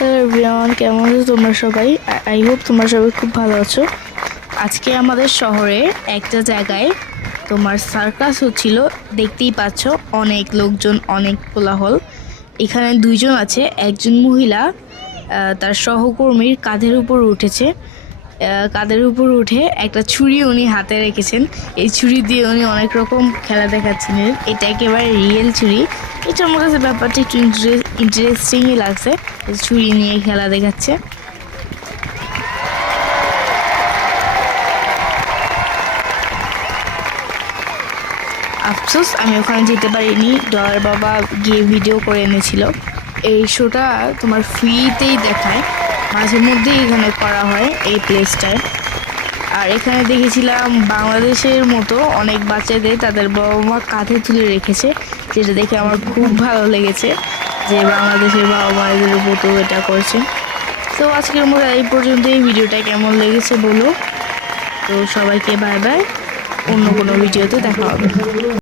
Hello everyone, কেমন আছো তোমরা সবাই? আই হোপ তোমরা সবাই খুব ভালো আছো। আজকে আমাদের শহরে একটা জায়গায় তোমার সার্কাস হচ্ছিল। দেখতেই পাচ্ছ, অনেক লোকজন, অনেক কোলাহল। এখানে দুইজন আছে, একজন মহিলা তার সহকর্মীর কাঁধের উপর উঠেছে। কাঁধের উপর উঠে একটা ছুরি উনি হাতে রেখেছেন। এই ছুরি দিয়ে উনি অনেক রকম খেলা দেখাচ্ছিলেন। এটা একেবারে রিয়েল ছুরি। এটা আমার কাছে ব্যাপারটা একটু ইন্টারেস্টিংই লাগছে, ছুরি নিয়ে খেলা দেখাচ্ছে। আফসোস আমি ওখানে যেতে পারিনি, ডলার বাবা গিয়ে ভিডিও করে এনেছিল। এই শোটা তোমার ফ্রিতেই দেখায়, মাঝে মধ্যেই এখানে করা হয় এই প্লেসটায়। আর এখানে দেখেছিলাম বাংলাদেশের মতো অনেক বাচ্চাদের তাদের বাবা মা কাঁধে তুলে রেখেছে, যেটা দেখে আমার খুব ভালো লেগেছে যে বাংলাদেশের বাবা মায়েদের মতো এটা করছে। তো আজকের মতো এই পর্যন্ত। এই ভিডিওটা কেমন লেগেছে বলো। তো সবাইকে বাই বাই, অন্য কোনো ভিডিওতে দেখা হবে।